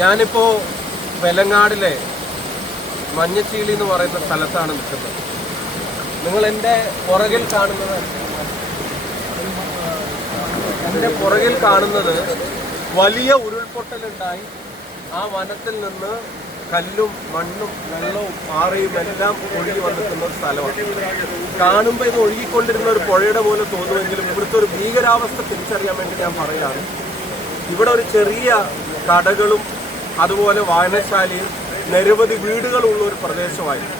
ഞാനിപ്പോൾ വെലങ്ങാടിലെ മഞ്ഞച്ചീളി എന്ന് പറയുന്ന സ്ഥലത്താണ് നിൽക്കുന്നത്. നിങ്ങൾ എൻ്റെ പുറകിൽ കാണുന്നത് വലിയ ഉരുൾപൊട്ടലുണ്ടായി ആ വനത്തിൽ നിന്ന് കല്ലും മണ്ണും വെള്ളവും പാറയും എല്ലാം ഒഴുകി വന്നിട്ടുള്ള ഒരു സ്ഥലമാണ്. കാണുമ്പോൾ ഇത് ഒഴുകിക്കൊണ്ടിരുന്ന ഒരു പുഴയുടെ പോലെ തോന്നുമെങ്കിലും ഇവിടുത്തെ ഒരു ഭീകരാവസ്ഥ തിരിച്ചറിയാൻ വേണ്ടി ഞാൻ പറയുകയാണ്. ഇവിടെ ഒരു ചെറിയ കടകളും അതുപോലെ വായനശാലയും നിരവധി വീടുകളുള്ള ഒരു പ്രദേശമായിരുന്നു.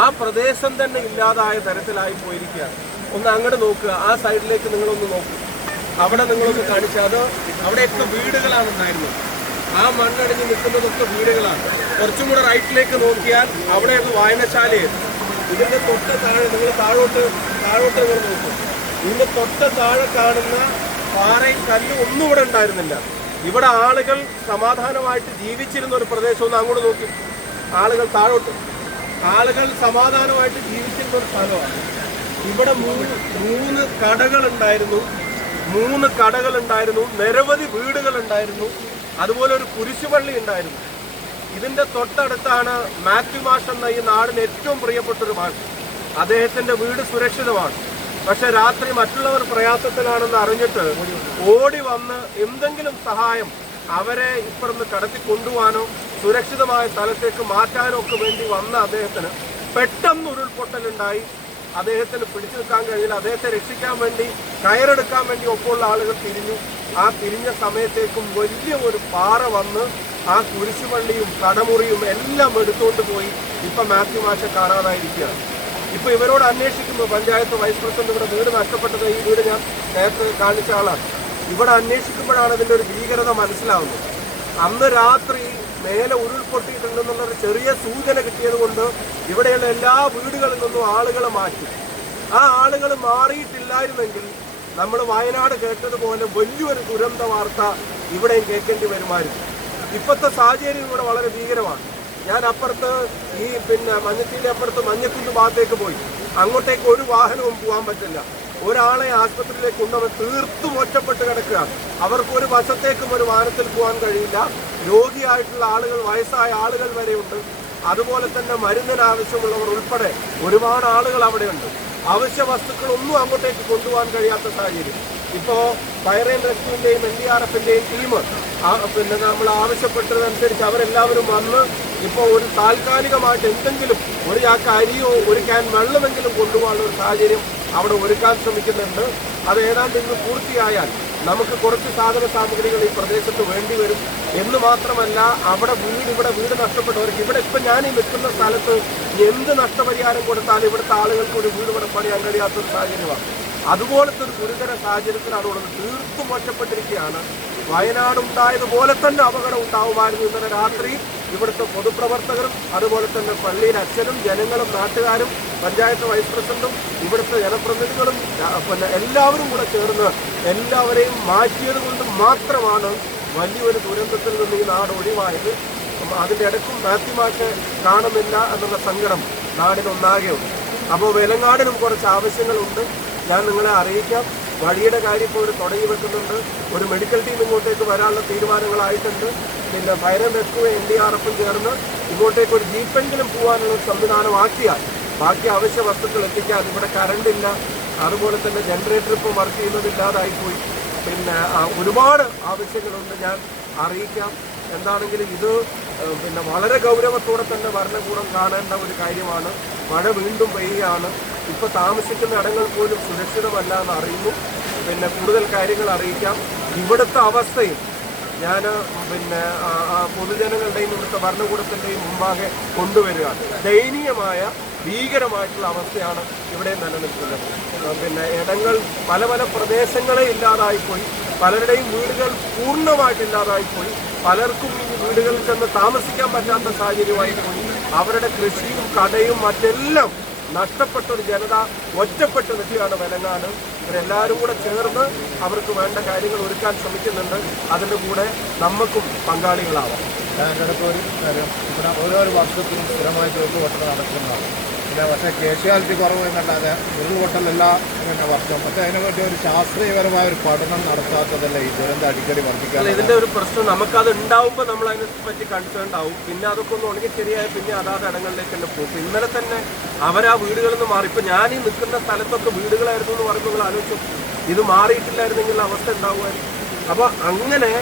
ആ പ്രദേശം തന്നെ ഇല്ലാതായ തരത്തിലായി പോയിരിക്കുകയാണ്. ഒന്ന് അങ്ങോട്ട് നോക്കുക, ആ സൈഡിലേക്ക് നിങ്ങളൊന്ന് നോക്കുക, അവിടെ നിങ്ങളൊന്ന് കാണിച്ചാൽ അത് അവിടെയൊക്കെ വീടുകളാണ് ഉണ്ടായിരുന്നത്. ആ മണ്ണടിഞ്ഞ് നിൽക്കുന്നതൊക്കെ വീടുകളാണ്. കുറച്ചും കൂടെ റൈറ്റിലേക്ക് നോക്കിയാൽ അവിടെയൊക്കെ വായനശാലയായിരുന്നു. ഇതിൻ്റെ തൊട്ട് താഴെ നിങ്ങൾ താഴോട്ട് നിങ്ങൾ നോക്കും, ഇതിൻ്റെ തൊട്ട് താഴെ കാണുന്ന പാറയും കല്ലും ഒന്നും ഇവിടെ ഉണ്ടായിരുന്നില്ല. ഇവിടെ ആളുകൾ സമാധാനമായിട്ട് ജീവിച്ചിരുന്ന ഒരു പ്രദേശം. ഒന്ന് അങ്ങോട്ട് നോക്കി, ആളുകൾ സമാധാനമായിട്ട് ജീവിച്ചിരുന്ന ഒരു സ്ഥലമാണ്. ഇവിടെ മൂന്ന് കടകളുണ്ടായിരുന്നു, നിരവധി വീടുകളുണ്ടായിരുന്നു, അതുപോലെ ഒരു കുരിശുപള്ളി ഉണ്ടായിരുന്നു. ഇതിൻ്റെ തൊട്ടടുത്താണ് മാത്യു മാഷ് എന്ന ഈ നാടിന് ഏറ്റവും പ്രിയപ്പെട്ടൊരു മാഷ്. അദ്ദേഹത്തിൻ്റെ വീട് സുരക്ഷിതമാണ്. പക്ഷെ രാത്രി മറ്റുള്ളവർ പ്രയാസത്തിലാണെന്ന് അറിഞ്ഞിട്ട് ഓടി വന്ന് എന്തെങ്കിലും സഹായം അവരെ ഇപ്പുറത്ത് കടത്തി കൊണ്ടുപോകാനോ സുരക്ഷിതമായ സ്ഥലത്തേക്ക് മാറ്റാനോ ഒക്കെ വേണ്ടി വന്ന അദ്ദേഹത്തിന് പെട്ടെന്ന് ഉരുൾപൊട്ടലുണ്ടായി. അദ്ദേഹത്തിന് പിടിച്ചു നിൽക്കാൻ കഴിഞ്ഞില്ല. അദ്ദേഹത്തെ രക്ഷിക്കാൻ വേണ്ടി കയറെടുക്കാൻ വേണ്ടി ഒപ്പമുള്ള ആളുകൾ തിരിഞ്ഞു. ആ തിരിഞ്ഞ സമയത്തേക്കും വലിയ ഒരു പാറ വന്ന് ആ കുരിശുപള്ളിയും കടമുറിയും എല്ലാം എടുത്തുകൊണ്ട് പോയി. ഇപ്പം മാത്യു മാഷെ കാണാതായിരിക്കുകയാണ്. ഇപ്പോൾ ഇവരോട് അന്വേഷിക്കുമ്പോൾ പഞ്ചായത്ത് വൈസ് പ്രസിഡന്റ് ഇവിടെ വീട് നഷ്ടപ്പെട്ടത്, ഈ വീട് ഞാൻ നേരത്തെ കാണിച്ച ആളാണ്. ഇവിടെ അന്വേഷിക്കുമ്പോഴാണ് ഇതിൻ്റെ ഒരു ഭീകരത മനസ്സിലാവുന്നത്. അന്ന് രാത്രി മേലെ ഉരുൾപൊട്ടിയിട്ടുണ്ടെന്നുള്ളൊരു ചെറിയ സൂചന കിട്ടിയത് കൊണ്ട് ഇവിടെയുള്ള എല്ലാ വീടുകളിൽ നിന്നും ആളുകളെ മാറ്റി. ആ ആളുകൾ മാറിയിട്ടില്ലായിരുന്നെങ്കിൽ നമ്മൾ വയനാട് കേട്ടതുപോലെ വലിയൊരു ദുരന്ത വാർത്ത ഇവിടെയും കേൾക്കേണ്ടി വരുമായിരുന്നു. ഇപ്പോഴത്തെ സാഹചര്യം ഇവിടെ വളരെ ഭീകരമാണ്. ഞാൻ അപ്പുറത്ത് ഈ മഞ്ഞച്ചീലി അപ്പുറത്ത് മഞ്ഞക്കുന്ന് ഭാഗത്തേക്ക് പോയി. അങ്ങോട്ടേക്ക് ഒരു വാഹനവും പോകാൻ പറ്റില്ല. ഒരാളെ ആശുപത്രിയിലേക്ക് കൊണ്ടുവന്ന് തീർത്തും ഒറ്റപ്പെട്ട് കിടക്കുകയാണ്. അവർക്ക് ഒരു വശത്തേക്കും ഒരു വാഹനത്തിൽ പോകാൻ കഴിയില്ല. രോഗിയായിട്ടുള്ള ആളുകൾ, വയസ്സായ ആളുകൾ വരെയുണ്ട്. അതുപോലെ തന്നെ മരുന്നിന് ആവശ്യമുള്ളവർ ഉൾപ്പെടെ ഒരുപാട് ആളുകൾ അവിടെയുണ്ട്. അവശ്യ വസ്തുക്കളൊന്നും അങ്ങോട്ടേക്ക് കൊണ്ടുപോകാൻ കഴിയാത്ത സാഹചര്യം. ഇപ്പോൾ ഫയർ ആൻഡ് റെസ്ക്യൂവിൻ്റെയും NDRFിൻ്റെയും ടീം നമ്മൾ ആവശ്യപ്പെട്ടതനുസരിച്ച് അവരെല്ലാവരും വന്ന് ഇപ്പോൾ ഒരു താൽക്കാലികമായിട്ട് എന്തെങ്കിലും ഒരു ചാക്ക് അരിയോ ഒരു ക്യാൻ വെള്ളമെങ്കിലും കൊണ്ടുപോകാനുള്ള ഒരു സാഹചര്യം അവിടെ ഒരുക്കാൻ ശ്രമിക്കുന്നുണ്ട്. അത് ഏതാണ്ട് ഇന്ന് പൂർത്തിയായാൽ നമുക്ക് കുറച്ച് സാധന സാമഗ്രികൾ ഈ പ്രദേശത്ത് വേണ്ടി വരും എന്ന് മാത്രമല്ല, ഇവിടെ വീട് നഷ്ടപ്പെട്ടവർക്ക് ഇവിടെ ഇപ്പം ഞാൻ ഈ നിൽക്കുന്ന സ്ഥലത്ത് എന്ത് നഷ്ടപരിഹാരം കൊടുത്താലും ഇവിടുത്തെ ആളുകൾക്ക് ഒരു വീട് ഇവിടെ പണിയാൻ കഴിയാത്തൊരു സാഹചര്യമാണ്. അതുപോലത്തെ ഒരു ഗുരുതര സാഹചര്യത്തിലാണ് ഉള്ളത്. തീർത്തും ഒറ്റപ്പെട്ടിരിക്കുകയാണ്. വയനാടുണ്ടായതുപോലെ തന്നെ അപകടം ഉണ്ടാവുമായിരുന്നു. ഇന്നലെ രാത്രി ഇവിടുത്തെ പൊതുപ്രവർത്തകരും അതുപോലെ തന്നെ പള്ളിയിലെ അച്ഛനും ജനങ്ങളും നാട്ടുകാരും പഞ്ചായത്ത് വൈസ് പ്രസിഡന്റും ഇവിടുത്തെ ജനപ്രതിനിധികളും എല്ലാവരും കൂടെ ചേർന്ന് എല്ലാവരെയും മാറ്റിയത് കൊണ്ട് മാത്രമാണ് വലിയൊരു ദുരന്തത്തിൽ നിന്ന് ഈ നാട് ഒഴിവായത്. അതിൻ്റെ ഇടയ്ക്കും മാത്യു മാഷെ കാണുന്നില്ല എന്നുള്ള സങ്കടം നാടിനൊന്നാകെയുണ്ട്. അപ്പോൾ വെലങ്ങാടിനും കുറച്ച് ആവശ്യങ്ങളുണ്ട്, ഞാൻ നിങ്ങളെ അറിയിക്കാം. വഴിയുടെ കാര്യം ഇപ്പോൾ ഒരു തുടങ്ങി വെക്കുന്നുണ്ട്. ഒരു മെഡിക്കൽ ടീം ഇങ്ങോട്ടേക്ക് വരാനുള്ള തീരുമാനങ്ങളായിട്ടുണ്ട്. പിന്നെ ഫയർ ആൻഡ് റെസ്ക്യൂ NDRFും ചേർന്ന് ഇങ്ങോട്ടേക്ക് ഒരു ജീപ്പെങ്കിലും പോകാനുള്ള ഒരു സംവിധാനമാക്കിയാൽ ബാക്കി അവശ്യ വസ്തുക്കൾ എത്തിക്കാൻ. ഇവിടെ കറണ്ടില്ല, അതുപോലെ തന്നെ ജനറേറ്റർ ഇപ്പോൾ വർക്ക് ചെയ്യുന്നതില്ലാതായിപ്പോയി. പിന്നെ ഒരുപാട് ആവശ്യങ്ങളുണ്ട്, ഞാൻ അറിയിക്കാം. എന്താണെങ്കിലും ഇത് വളരെ ഗൗരവത്തോടെ തന്നെ ഭരണകൂടം കാണേണ്ട ഒരു കാര്യമാണ്. മഴ വീണ്ടും പെയ്യുകയാണ്. ഇപ്പോൾ താമസിക്കുന്ന ഇടങ്ങൾ പോലും സുരക്ഷിതമല്ല എന്ന് അറിയുന്നു. കൂടുതൽ കാര്യങ്ങൾ അറിയിക്കാം. ഇവിടുത്തെ അവസ്ഥയും ഞാൻ പൊതുജനങ്ങളുടെയും ഇവിടുത്തെ ഭരണകൂടത്തിൻ്റെയും മുമ്പാകെ കൊണ്ടുവരികയാണ്. ദയനീയമായ ഭീകരമായിട്ടുള്ള അവസ്ഥയാണ് ഇവിടെ നിലനിൽക്കുന്നത്. ഇടങ്ങൾ പല പ്രദേശങ്ങളെ ഇല്ലാതായിപ്പോയി. പലരുടെയും വീടുകൾ പൂർണ്ണമായിട്ടില്ലാതായിപ്പോയി. പലർക്കും ഈ വീടുകളിൽ ചെന്ന് താമസിക്കാൻ പറ്റാത്ത സാഹചര്യമായിപ്പോയി. അവരുടെ കൃഷിയും കടയും മറ്റെല്ലാം നഷ്ടപ്പെട്ടൊരു ജനത ഒറ്റപ്പെട്ട് നിൽക്കുകയാണ് വെലങ്ങാട്. ഇവരെല്ലാവരും കൂടെ ചേർന്ന് അവർക്ക് വേണ്ട കാര്യങ്ങൾ ഒരുക്കാൻ ശ്രമിക്കുന്നുണ്ട്. അതിൻ്റെ കൂടെ നമുക്കും പങ്കാളികളാവാം. ഞാനിപ്പോൾ ഒരു കാര്യം, ഇവിടെ ഓരോ വർഷത്തിലും സ്ഥിരമായിട്ട് ഉരുൾപൊട്ടൽ നടക്കുന്നതാണ്. പിന്നെ പക്ഷേ കേഷ്വാലിറ്റി കുറവ് എന്നല്ലാതെ ഉരുൾപൊട്ടലല്ല പിന്നെ വർഷം. പക്ഷേ അതിനെപ്പറ്റി ഒരു ശാസ്ത്രീയപരമായ ഒരു പഠനം നടത്താത്തതല്ലേ ഈ ദുരന്തം അടിക്കടി വർദ്ധിക്കാൻ. ഇതിന്റെ ഒരു പ്രശ്നം നമുക്കത് ഉണ്ടാവുമ്പോൾ നമ്മൾ അതിനെ പറ്റി കൺസേൺ ആവും. പിന്നെ അതൊക്കെ ഒന്ന് ഉണങ്ങി ശരിയായ പിന്നെ അതാത് ഇടങ്ങളിലേക്ക് തന്നെ പോകും. ഇന്നലെ തന്നെ അവരാ വീടുകളിൽ നിന്ന് മാറി. ഇപ്പൊ ഞാൻ ഈ നിൽക്കുന്ന സ്ഥലത്തൊക്കെ വീടുകളായിരുന്നു എന്ന് പറയുമ്പോൾ നിങ്ങൾ ആലോചിച്ചു, ഇത് മാറിയിട്ടില്ലായിരുന്നെങ്കിൽ അവസ്ഥ ഉണ്ടാവുമായിരുന്നു. അപ്പൊ അങ്ങനെ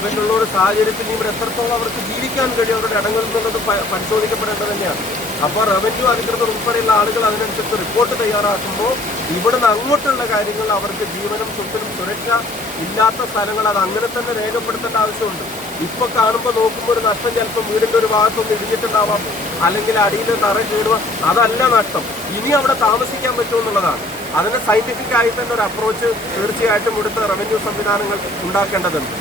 പിന്നുള്ള ഒരു സാഹചര്യത്തിൽ ഇവിടെ എത്രത്തോളം അവർക്ക് ജീവിക്കാൻ കഴിയും അവരുടെ ഇടങ്ങളിൽ നിന്നുള്ളത് പരിശോധിക്കപ്പെടേണ്ടത് തന്നെയാണ്. അപ്പോൾ റവന്യൂ അധികൃതർ ഉൾപ്പെടെയുള്ള ആളുകൾ അതിനനുസരിച്ച് റിപ്പോർട്ട് തയ്യാറാക്കുമ്പോൾ ഇവിടുന്ന് അങ്ങോട്ടുള്ള കാര്യങ്ങൾ അവർക്ക് ജീവനും സ്വത്തിനും സുരക്ഷ ഇല്ലാത്ത സ്ഥലങ്ങൾ അത് അങ്ങനെ തന്നെ രേഖപ്പെടുത്തേണ്ട ആവശ്യമുണ്ട്. ഇപ്പൊ കാണുമ്പോൾ നോക്കുമ്പോൾ ഒരു നഷ്ടം ചിലപ്പോൾ വീടിന്റെ ഒരു ഭാഗത്തൊന്ന് ഇടിഞ്ഞിട്ടുണ്ടാവാം, അല്ലെങ്കിൽ അടിയിൽ തറ കീറുക, അതല്ല നഷ്ടം. ഇനി അവിടെ താമസിക്കാൻ പറ്റുമെന്നുള്ളതാണ്. അതിന് സയന്റിഫിക് ആയി തന്നെ ഒരു അപ്രോച്ച് തീർച്ചയായിട്ടും ഇവിടുത്തെ റവന്യൂ സംവിധാനങ്ങൾ ഉണ്ടാക്കേണ്ടതുണ്ട്.